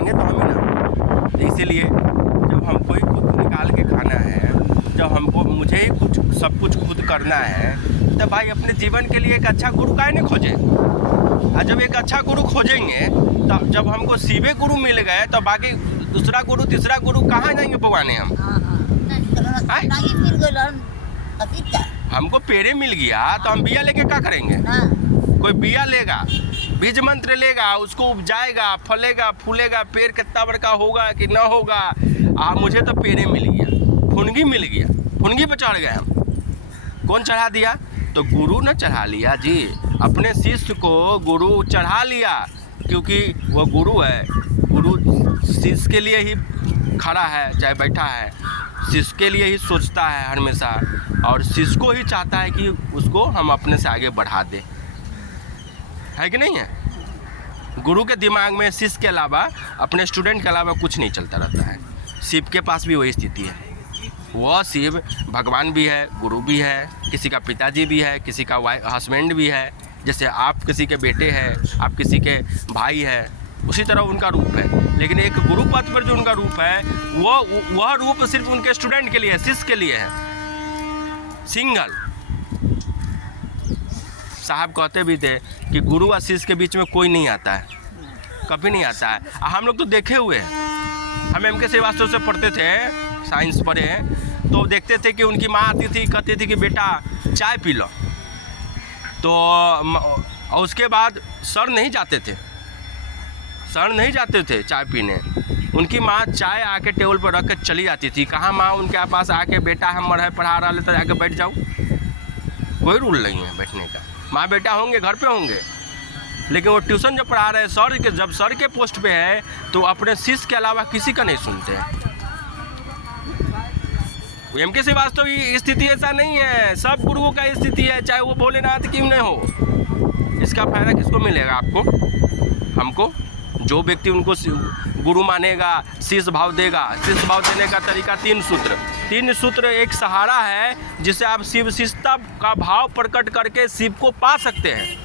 खाएंगे तो हम ही ना। तो इसीलिए जब हमको ही खुद निकाल के खाना है, जब हमको मुझे ही कुछ सब कुछ खुद करना है, तो भाई अपने जीवन के लिए एक अच्छा गुरु काहे नहीं खोजें। और जब एक अच्छा गुरु खोजेंगे तो जब हमको सीबे गुरु मिल गए तो बाकी दूसरा गुरु तीसरा गुरु कहाँ जाएंगे भगवाने हम। हमको पेड़े मिल गया तो हम बिया लेके क्या करेंगे। कोई बिया लेगा, बीज मंत्र लेगा, उसको उपजाएगा, फलेगा फूलेगा, पेड़ कितना बड़का होगा कि ना होगा। मुझे तो पेड़े मिल गया, फुनगी मिल गया, फुनगी पे चढ़ गए हम। कौन चढ़ा दिया? तो गुरु ने चढ़ा लिया जी। अपने शिष्य को गुरु चढ़ा लिया, क्योंकि वो गुरु है। गुरु शिष्य के लिए ही खड़ा है, चाहे बैठा है, शिष्य के लिए ही सोचता है हमेशा, और शिष्य को ही चाहता है कि उसको हम अपने से आगे बढ़ा दें, है कि नहीं है। गुरु के दिमाग में शिष्य के अलावा, अपने स्टूडेंट के अलावा कुछ नहीं चलता रहता है। शिव के पास भी वही स्थिति है। वह शिव भगवान भी है, गुरु भी है, किसी का पिताजी भी है, किसी का हस्बैंड भी है। जैसे आप किसी के बेटे हैं, आप किसी के भाई हैं, उसी तरह उनका रूप है। लेकिन एक गुरु पद पर जो उनका रूप है, वह रूप सिर्फ उनके स्टूडेंट के लिए है, शिष्य के लिए है, सिंगल। साहब कहते भी थे कि गुरु और शिष्य के बीच में कोई नहीं आता है, कभी नहीं आता है। हम लोग तो देखे हुए हैं। हम एम के श्रीवास्तव से पढ़ते थे, साइंस पढ़े, तो देखते थे कि उनकी माँ आती थी, कहती थी कि बेटा चाय पी लो। तो और उसके बाद सर नहीं जाते थे चाय पीने। उनकी माँ चाय आके टेबल पर रख के चली जाती थी। कहाँ माँ उनके पास आके बेटा हम पढ़ा रहा है तो आके बैठ जाओ, कोई रूल नहीं है बैठने का। माँ बेटा होंगे, घर पे होंगे, लेकिन वो ट्यूशन जब पढ़ा रहे हैं, जब सर के पोस्ट पे है, तो अपने शिष्य के अलावा किसी का नहीं सुनते हैं। एम के श्रीवास्तव की स्थिति ऐसा नहीं है, सब गुरुओं का स्थिति है, चाहे वो भोलेनाथ क्यों नहीं हो। इसका फायदा किसको मिलेगा? आपको, हमको। जो व्यक्ति उनको गुरु मानेगा, शिष्य भाव देगा। शिष्य भाव देने का तरीका 3 सूत्र। 3 सूत्र एक सहारा है जिससे आप शिव शिष्यता का भाव प्रकट करके शिव को पा सकते हैं।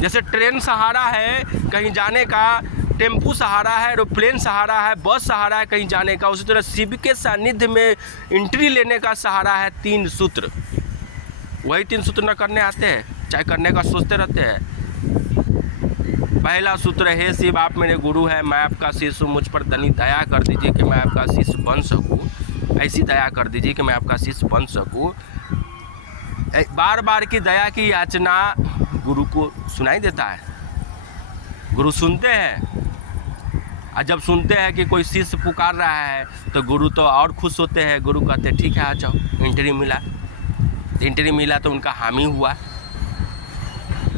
जैसे ट्रेन सहारा है कहीं जाने का, टेम्पू सहारा है, एरोप्लेन सहारा है, बस सहारा है कहीं जाने का, उसी तरह शिव के सानिध्य में एंट्री लेने का सहारा है 3 सूत्र। वही 3 सूत्र न करने आते हैं, चाहे करने का सोचते रहते हैं। पहला सूत्र है, शिव आप मेरे गुरु हैं, मैं आपका शिष्य हूँ, मुझ पर दया कर दीजिए कि मैं आपका शिष्य बन सकूँ। ऐसी दया कर दीजिए कि मैं आपका शिष्य बन सकूँ। बार बार की दया की याचना गुरु को सुनाई देता है, गुरु सुनते हैं। और जब सुनते हैं कि कोई शिष्य पुकार रहा है तो गुरु तो और खुश होते हैं। गुरु कहते हैं ठीक है आ जाओ, एंट्री मिला तो उनका हामी हुआ,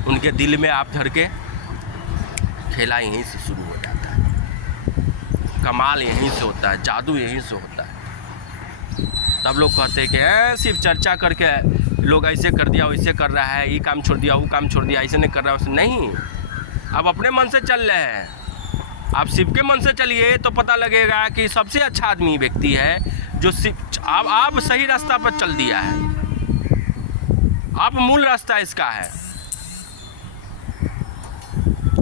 उनके दिल में आप धर के खेला यहीं से शुरू हो जाता है। कमाल यहीं से होता है, जादू यहीं से होता है। तब लोग कहते हैं कि सिर्फ चर्चा करके लोग ऐसे कर दिया, वैसे कर रहा है, ये काम छोड़ दिया, वो काम छोड़ दिया, ऐसे नहीं कर रहा है, वैसे नहीं। आप अपने मन से चल रहे हैं। आप शिव के मन से चलिए तो पता लगेगा कि सबसे अच्छा आदमी व्यक्ति है जो आप सही रास्ता पर चल दिया है। आप मूल रास्ता इसका है।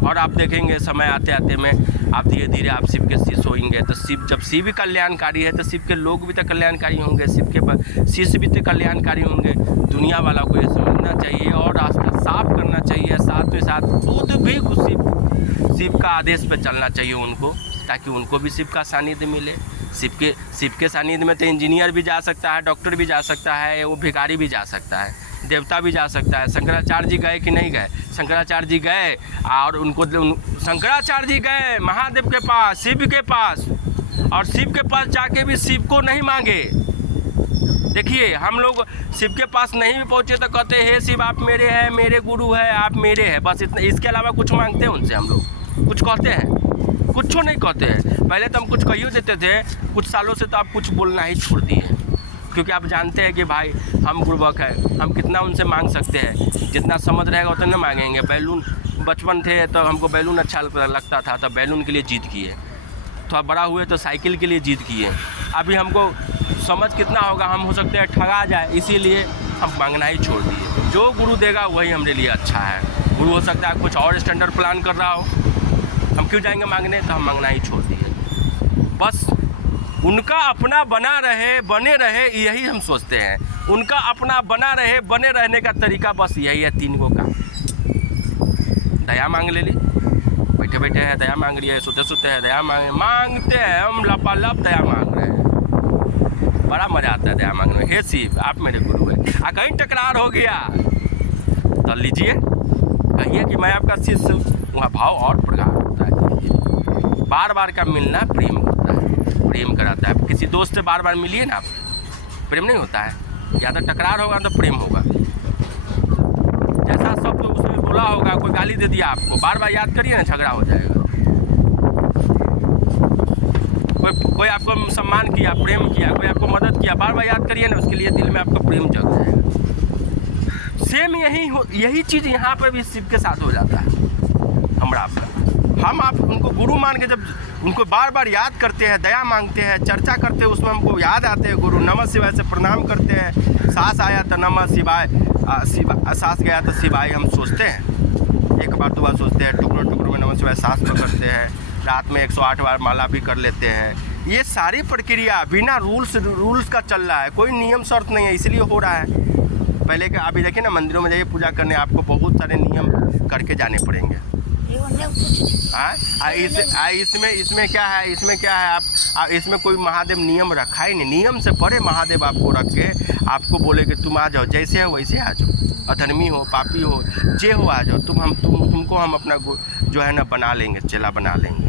और आप देखेंगे समय आते आते में आप धीरे धीरे आप शिव के शिष्य होंगे। तो जब शिव कल्याणकारी है तो शिव के लोग भी तो कल्याणकारी होंगे, शिव के शिष्य भी तो कल्याणकारी होंगे। दुनिया वाला को ये समझना चाहिए और रास्ता साफ करना चाहिए। साथ में साथ खुद भी शिव का आदेश पे चलना चाहिए उनको, ताकि उनको भी शिव का सानिध्य मिले। शिव के सानिध्य में तो इंजीनियर भी जा सकता है, डॉक्टर भी जा सकता है, वो भिखारी भी जा सकता है, देवता भी जा सकता है। शंकराचार्य जी गए कि नहीं गए? शंकराचार्य जी गए और शंकराचार्य जी गए महादेव के पास, शिव के पास, और शिव के पास जाके भी शिव को नहीं मांगे। देखिए हम लोग शिव के पास नहीं भी पहुँचे तो कहते हैं शिव आप मेरे हैं, मेरे गुरु है, आप मेरे हैं, बस इतना। इसके अलावा कुछ मांगते हैं उनसे? हम लोग कुछ कहते हैं? कुछ नहीं कहते हैं। पहले तो हम कुछ कहियो देते थे, कुछ सालों से तो आप कुछ बोलना ही छोड़ दिए, क्योंकि आप जानते हैं कि भाई हम गुरुवक है, हम कितना उनसे मांग सकते हैं। जितना समझ रहेगा उतना मांगेंगे। बैलून बचपन थे तो हमको बैलून अच्छा लगता था, तो बैलून के लिए जीत किए। थोड़ा बड़ा हुए तो साइकिल के लिए जीत किए। अभी हमको समझ कितना होगा, हम हो सकते हैं ठगा जाए, इसीलिए हम मांगना ही छोड़ दिए। जो गुरु देगा वही हमारे लिए अच्छा है। गुरु हो सकता है कुछ और स्टैंडर्ड प्लान कर रहा हो, हम क्यों जाएंगे मांगने? तो हम मांगना ही छोड़ दिए। बस उनका अपना बना रहे, बने रहे, यही हम सोचते हैं। उनका अपना बना रहे, बने रहने का तरीका बस यही है, 3 गो का। दया मांग ले ली, बैठे बैठे है दया मांग रही है, सोते सोते है दया मांगते हैं हम, लपालप दया मांग रहे हैं। बड़ा मजा आता है दया मांगने में। हे शिव आप मेरे गुरु हैं। कहीं टकरार हो गया तो लीजिए, कहिए कि मैं आपका शिष्य हूँ। वहाँ भाव और प्रगाढ़ होता है। बार बार का मिलना प्रेम होता है, प्रेम कराता है। किसी दोस्त से बार बार मिलिए ना आप, प्रेम नहीं होता है। या तो टकरार होगा तो प्रेम होगा। जैसा शब्द उसने बोला होगा, कोई गाली दे दिया आपको, बार बार याद करिए ना, झगड़ा हो जाएगा। कोई आपको सम्मान किया, प्रेम किया, कोई आपको मदद किया, बार बार याद करिए ना, उसके लिए दिल में आपका प्रेम जग जाएगा। सेम यही चीज़ यहाँ पर भी शिव के साथ हो जाता है। हमरा आपका हम आप उनको गुरु मान के जब उनको बार बार याद करते हैं, दया मांगते हैं, चर्चा करते हैं, उसमें हमको याद आते हैं गुरु। नमः शिवाय से प्रणाम करते हैं। सांस आया तो नमः शिवाय, सांस गया तो शिवाय हम सोचते हैं। एक बार 2 बार सोचते हैं, टुकड़ों टुकड़ों में नमः शिवाय सांस पकड़ते हैं। रात में 108 बार माला भी कर लेते हैं। ये सारी प्रक्रिया बिना रूल्स का चल रहा है, कोई नियम शर्त नहीं है, इसलिए हो रहा है। पहले के अभी देखिए ना, मंदिरों में जाइए पूजा करने, आपको बहुत सारे नियम करके जाने पड़ेंगे। इसमें क्या है, आप इसमें कोई महादेव नियम रखा ही नहीं। नियम से परे महादेव आपको रख के आपको बोले कि तुम आ जाओ, जैसे हो वैसे आ जाओ, अधर्मी हो, पापी हो, जे हो, आ जाओ, तुमको हम अपना जो है ना बना लेंगे, चेला बना लेंगे।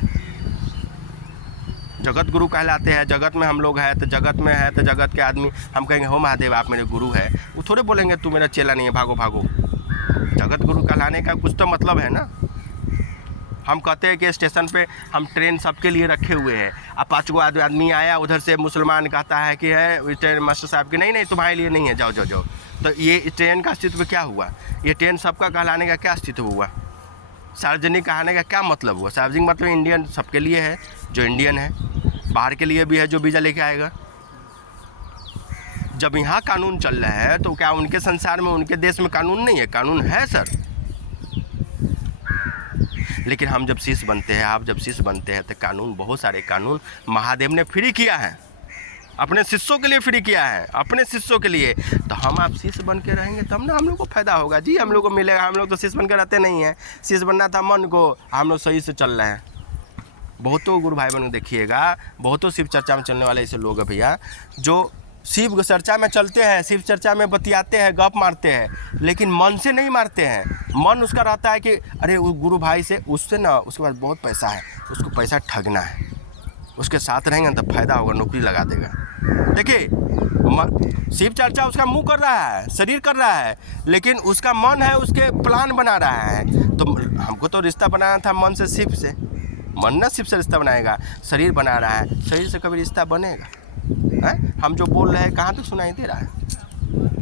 जगत गुरु कहलाते हैं। जगत में हम लोग हैं तो जगत में है तो जगत के आदमी हम कहेंगे हो महादेव आप मेरे गुरु है, वो थोड़े बोलेंगे तू मेरा चेला नहीं है, भागो भागो। जगत गुरु कहलाने का कुछ तो मतलब है ना। हम कहते हैं कि स्टेशन पे हम ट्रेन सबके लिए रखे हुए हैं। अब 5 गो आदमी आया उधर से, मुसलमान कहता है कि है ट्रेन मास्टर साहब की, नहीं तुम्हारे लिए नहीं है, जाओ जाओ जाओ। तो ये ट्रेन का अस्तित्व क्या हुआ? ये ट्रेन सबका कहलाने का क्या अस्तित्व हुआ? सार्वजनिक कहने का क्या मतलब हुआ? सार्वजनिक मतलब इंडियन सबके लिए है, जो इंडियन है, बाहर के लिए भी है जो वीज़ा लेके आएगा। जब यहाँ कानून चल रहा है तो क्या उनके संसार में, उनके देश में कानून नहीं है? कानून है सर। लेकिन हम जब शिष्य बनते हैं, आप जब शिष्य बनते हैं, तो कानून, बहुत सारे कानून महादेव ने फ्री किया है, अपने शिष्यों के लिए फ्री किया है, अपने शिष्यों के लिए। तो हम आप शिष्य बन के रहेंगे तब ना हम लोग को फ़ायदा होगा जी, हम लोग को मिलेगा। हम लोग तो शिष्य बन के रहते नहीं हैं। शिष्य बनना था मन को, हम लोग सही से चल रहे हैं। बहुतों गुरु भाई बहनों देखिएगा, बहुतों शिव चर्चा में चलने वाले ऐसे लोग हैं भैया, जो शिव चर्चा में चलते हैं, शिव चर्चा में बतियाते हैं, गप मारते हैं, लेकिन मन से नहीं मारते हैं। मन उसका रहता है कि अरे उस गुरु भाई से, उससे ना, उसके पास बहुत पैसा है, उसको पैसा ठगना है, उसके साथ रहेंगे तो फ़ायदा होगा, नौकरी लगा देगा। देखिए शिव चर्चा उसका मुंह कर रहा है, शरीर कर रहा है, लेकिन उसका मन है, उसके प्लान बना रहा है। तो हमको तो रिश्ता बनाना था मन से शिव से, मन ना शिव से रिश्ता बनाएगा। शरीर बना रहा है, शरीर से कभी रिश्ता बनेगा? हम जो बोल रहे हैं कहाँ तक सुनाई दे रहा है?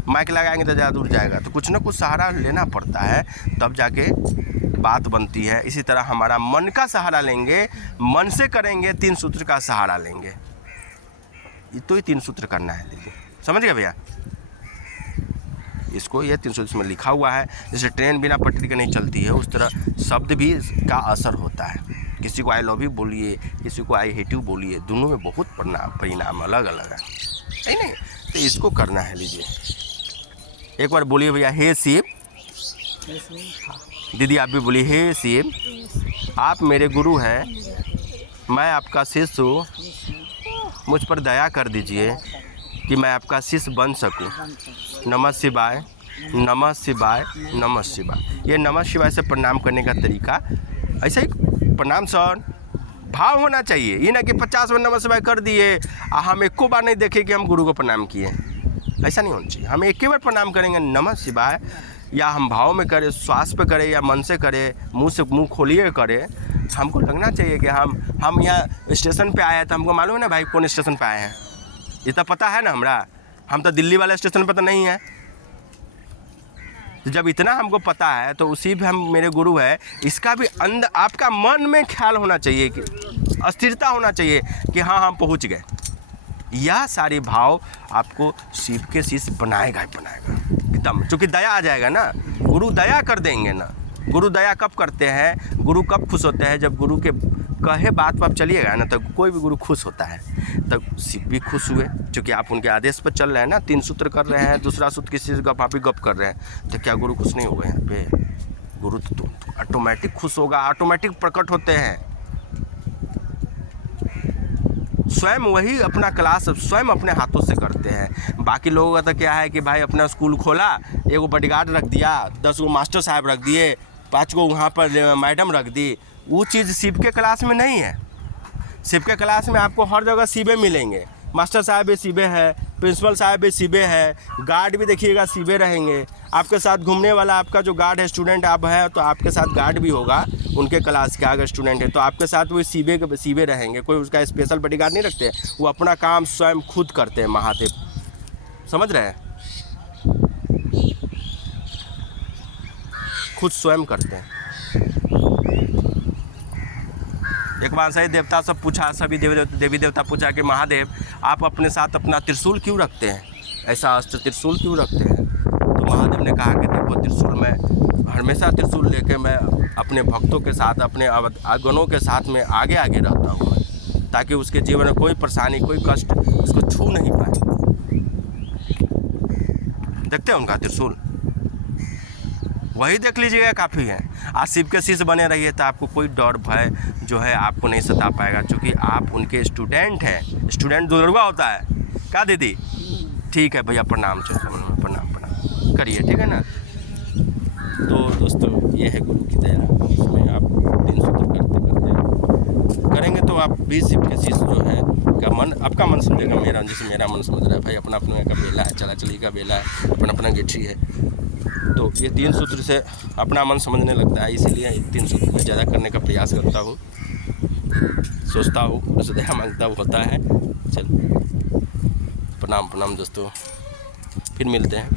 माइक लगाएंगे तो ज़्यादा दूर जाएगा। तो कुछ ना कुछ सहारा लेना पड़ता है, तब जाके बात बनती है। इसी तरह हमारा मन का सहारा लेंगे, मन से करेंगे, 3 सूत्र का सहारा लेंगे। तो ये 3 सूत्र करना है, देखिए समझ गए भैया। इसको ये 3 सूत्र में लिखा हुआ है। जैसे ट्रेन बिना पटरी के नहीं चलती है, उस तरह शब्द भी का असर होता है। किसी को आई लव यू बोलिए, किसी को आई हेट यू बोलिए, दोनों में बहुत परिणाम अलग अलग है नहीं? तो इसको करना है। लीजिए एक बार बोलिए भैया, हे शिव। दीदी आप भी बोलिए, हे शिव आप मेरे गुरु हैं, मैं आपका शिष्य हूँ, मुझ पर दया कर दीजिए कि मैं आपका शिष्य बन सकूँ। नमः शिवाय, नमः शिवाय, नमः शिवाय। ये नमः शिवाय से प्रणाम करने का तरीका ऐसा ही प्रणाम सर भाव होना चाहिए। ये ना कि 50 बार नमः शिवाय कर दिए, हम एको बार नहीं देखे कि हम गुरु को प्रणाम किए, ऐसा नहीं होना चाहिए। हम एक ही बार प्रणाम करेंगे नमः शिवाय, या हम भाव में करें, श्वास पे करें या मन से करें, मुंह से मुंह खोलिए करें। हमको लगना चाहिए कि हम यहाँ स्टेशन पे आए हैं, तो हमको मालूम है ना भाई कौन स्टेशन पे आए हैं, ये तो पता है ना हमरा। हम तो दिल्ली वाले स्टेशन पर तो नहीं है। जब इतना हमको पता है तो उसी भी हम मेरे गुरु है। इसका भी अंदर आपका मन में ख्याल होना चाहिए, कि अस्थिरता होना चाहिए कि हाँ हम पहुँच गए। यह सारे भाव आपको शिव के शिष्य बनाएगा ही बनाएगा एकदम, क्योंकि दया आ जाएगा ना, गुरु दया कर देंगे ना। गुरु दया कब करते हैं, गुरु कब खुश होते हैं, जब गुरु के कहे बात पर आप चलिएगा ना तो कोई भी गुरु खुश होता है। तब शिव भी खुश हुए, क्योंकि आप उनके आदेश पर चल रहे हैं ना, 3 सूत्र कर रहे हैं, दूसरा सूत्र किसी से गप आप ही गप कर रहे हैं, तो क्या गुरु खुश नहीं हुए यहाँ पे? गुरु तो ऑटोमेटिक खुश होगा, ऑटोमेटिक प्रकट होते हैं। स्वयं वही अपना क्लास स्वयं अपने हाथों से करते हैं। बाकी लोगों का तो क्या है कि भाई अपना स्कूल खोला, एगो बॉडीगार्ड रख दिया, 10 गो मास्टर साहब रख दिए, 5 गो वहाँ पर मैडम रख दी। वो चीज़ शिव के क्लास में नहीं है। शिव के क्लास में आपको हर जगह शिवे मिलेंगे, मास्टर साहब भी शिवे है, प्रिंसिपल साहब भी शिवे है, गार्ड भी देखिएगा शिवे रहेंगे। आपके साथ घूमने वाला आपका जो गार्ड है, स्टूडेंट आप है तो आपके साथ गार्ड भी होगा उनके क्लास का, अगर स्टूडेंट है तो आपके साथ वो शिवे रहेंगे। कोई उसका स्पेशल बॉडीगार्ड नहीं रखते, वो अपना काम स्वयं खुद करते हैं महादेव, समझ रहे हैं, खुद स्वयं करते हैं। एक बार सही देवता सब पूछा, सभी देवी देवता पूछा कि महादेव आप अपने साथ अपना त्रिशूल क्यों रखते हैं, ऐसा अस्त्र त्रिशूल क्यों रखते हैं? तो महादेव ने कहा कि देखो त्रिशूल में हमेशा त्रिशूल लेके मैं अपने भक्तों के साथ, अपने अवगणों के साथ में आगे आगे रहता हूँ, ताकि उसके जीवन में कोई परेशानी, कोई कष्ट उसको छू नहीं पाए। देखते हैं उनका त्रिशूल, वही देख लीजिएगा, काफ़ी है। आज शिव के शिष्य बने रहिए तो आपको कोई डर भय जो है आपको नहीं सता पाएगा, क्योंकि आप उनके स्टूडेंट हैं। स्टूडेंट दुर्गा होता है क्या दीदी? ठीक है भैया, प्रणाम, चलो प्रणाम करिए, ठीक है ना। तो दोस्तों ये है गुरु की दया, इसमें आप 3 सूत्र करते करेंगे तो आप भी शिव के शिष्य जो है का मन, आपका मन समझेगा, मेरा जैसे मेरा मन समझ रहा है भाई, अपना अपने का बेला है, चला चली का बेला है, अपना अपना गेठी है। तो ये 3 सूत्र से अपना मन समझने लगता है, इसीलिए 3 सूत्र में ज़्यादा करने का प्रयास करता हूँ, सोचता हूँ, उस दया मांगता होता है। चल प्रणाम दोस्तों, फिर मिलते हैं।